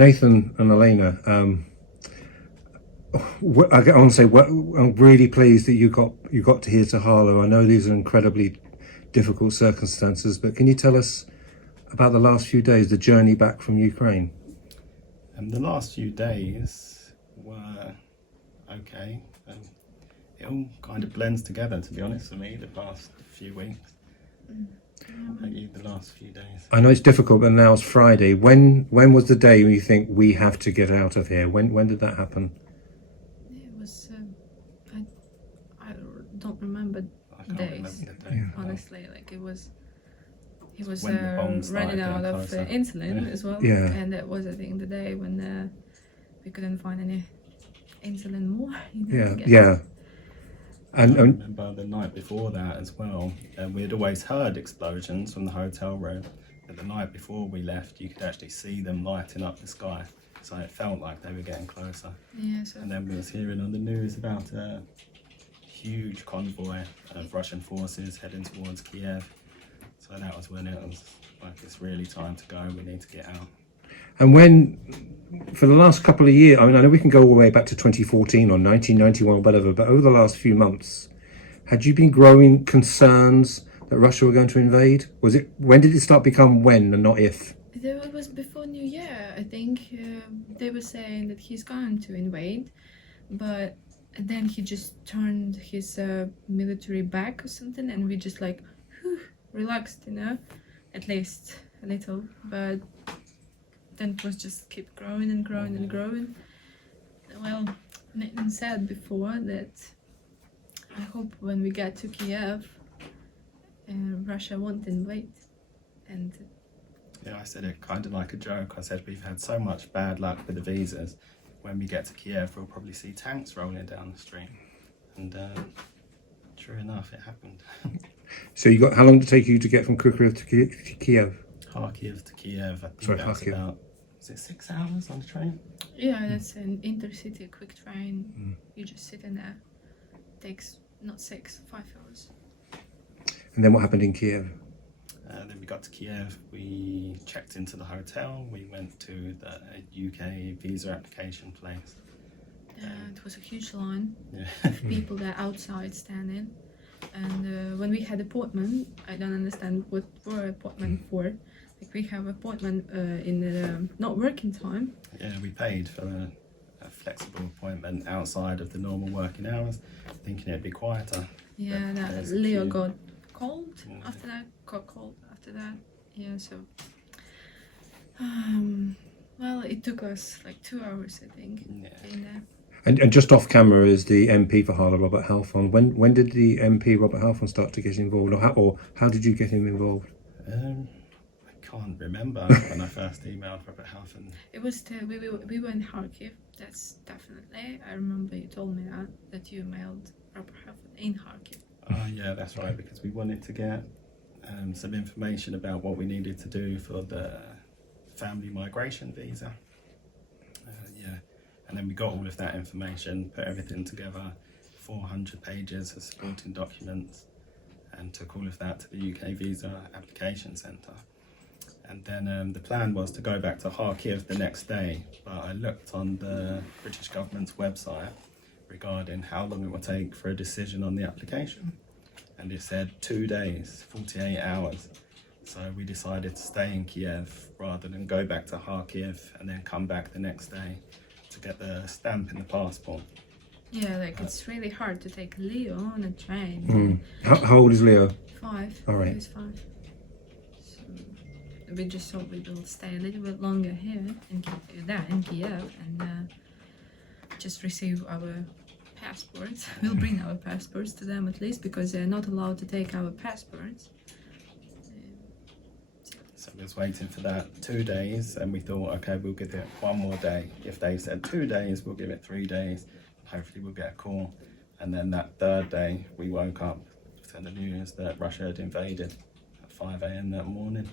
Nathan and Olena, I want to say I'm really pleased that you got to here to Harlow. I know these are incredibly difficult circumstances, but can you tell us about the last few days, the journey back from Ukraine? The last few days were okay. It all kind of blends together, to be honest, for me, the past few weeks. The last few days. I know it's difficult, but now it's Friday. When was the day when you think we have to get out of here? When did that happen? It was, I don't remember days, honestly. Like it was running out of insulin as well. Yeah. And that was, I think, the day when we couldn't find any insulin more. Yeah. I remember the night before that as well. We had always heard explosions from the hotel room, but the night before we left, you could actually see them lighting up the sky. So it felt like they were getting closer. Yeah. And then we was hearing on the news about a huge convoy of Russian forces heading towards Kiev. So that was when it was like, it's really time to go. We need to get out. And for the last couple of years, I mean, I know we can go all the way back to 2014 or 1991 or whatever, but over the last few months, had you been growing concerns that Russia were going to invade? When did it start become when and not if? It was before New Year, I think. They were saying that he's going to invade, but then he just turned his military back or something, and we just like relaxed, at least a little, but then it was just keep growing and growing and growing. Well, Nathan said before that I hope when we get to Kiev, Russia won't invade. And yeah, I said it kind of like a joke. I said we've had so much bad luck with the visas. When we get to Kiev, we'll probably see tanks rolling down the street. And true enough, it happened. So how long did it take you to get from Kharkiv to Kiev? Kharkiv to Kiev, I think that's about, is it 6 hours on the train? Yeah, that's an intercity quick train. You just sit in there. It takes not 6, 5 hours. And then what happened in Kiev? Then we got to Kiev, we checked into the hotel, we went to the UK visa application place. It was a huge line Yeah. of people there outside standing. And when we had appointment, I don't understand what were appointment for. Like we have appointment in the not working time. Yeah, we paid for a flexible appointment outside of the normal working hours, thinking it'd be quieter. Yeah, Leo got cold after that. Yeah, so well, it took us like 2 hours, I think. Yeah. In there. And just off camera is the MP for Harlow, Robert Halfon. When did the MP Robert Halfon start to get involved, or how did you get him involved? I can't remember when I first emailed Robert Halfon. It was we were in Kharkiv. That's definitely. I remember you told me that you mailed Robert Halfon in Kharkiv. Oh yeah, that's right. Because we wanted to get some information about what we needed to do for the family migration visa. And then we got all of that information, put everything together, 400 pages of supporting documents, and took all of that to the UK Visa Application Centre. And then the plan was to go back to Kharkiv the next day, but I looked on the British government's website regarding how long it would take for a decision on the application. And it said 2 days, 48 hours. So we decided to stay in Kiev rather than go back to Kharkiv and then come back the next day to get the stamp in the passport. Yeah, like it's really hard to take Leo on a train. How old is Leo? 5. All right. He's 5. So we just thought we will stay a little bit longer here in Kiev and just receive our passports. We'll bring our passports to them at least because they're not allowed to take our passports. So we was waiting for that 2 days, and we thought, okay, we'll give it 1 more day. If they said 2 days, we'll give it 3 days. Hopefully we'll get a call. And then that 3rd day, we woke up to the news that Russia had invaded at 5 a.m. that morning.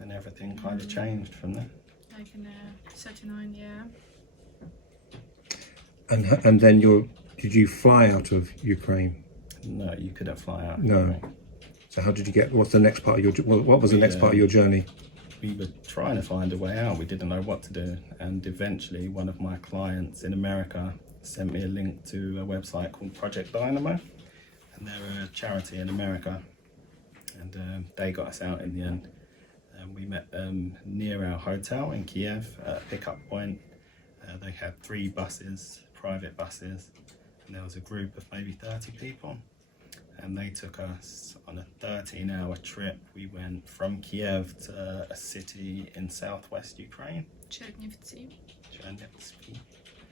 And everything kind of changed from there. Like in 39, yeah. And then did you fly out of Ukraine? No, you couldn't fly out. No. So how did you get? What's the next part of your? What was the next part of your journey? we were trying to find a way out. We didn't know what to do, and eventually one of my clients in America sent me a link to a website called Project Dynamo, and they're a charity in America, and they got us out in the end. We met them near our hotel in Kiev at a pickup point. They had 3 buses, private buses, and there was a group of maybe 30 people, and they took us on a 13-hour trip. We went from Kiev to a city in southwest Ukraine, Chernivtsi.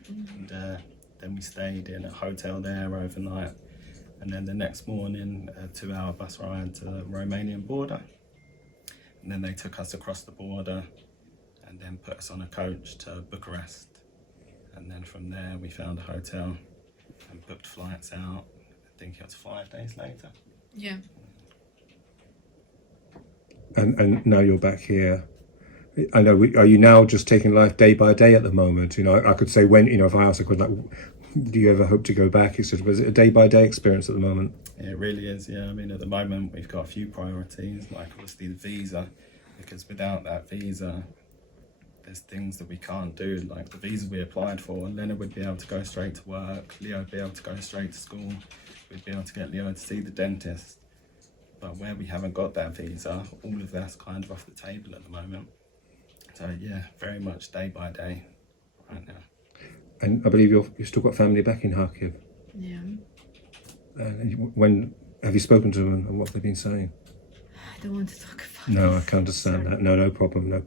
and then we stayed in a hotel there overnight, and then the next morning a 2-hour bus ride to the Romanian border, and then they took us across the border and then put us on a coach to Bucharest, and then from there we found a hotel and booked flights out. I think it was 5 days later. Yeah. And now you're back here. I know. Are you now just taking life day by day at the moment? You know, I could say when. You know, if I ask a question like, do you ever hope to go back? Is it a day by day experience at the moment? It really is. Yeah. I mean, at the moment we've got a few priorities, like obviously the visa, because without that visa, there's things that we can't do. Like the visa we applied for, Olena would be able to go straight to work. Leo would be able to go straight to school. We'd be able to get Leo to see the dentist. But where we haven't got that visa, all of that's kind of off the table at the moment. So yeah, very much day by day right now. And I believe you've still got family back in Kharkiv. Yeah. When have you spoken to them and what they've been saying? I don't want to talk about No, this. I can understand Sorry. that. No problem.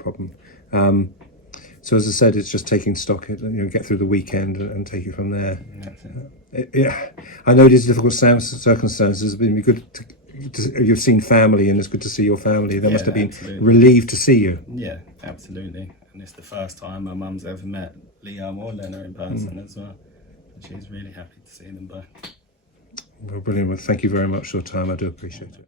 So as I said, it's just taking stock. Get through the weekend and take it from there. And that's it. Yeah, I know it is difficult circumstances, but it'd be good you've seen family, and it's good to see your family. They must have been absolutely. relieved to see you. Yeah, absolutely. And it's the first time my mum's ever met Leo or Lena in person as well. And she's really happy to see them both. Well, brilliant. Well, thank you very much for your time. I do appreciate it.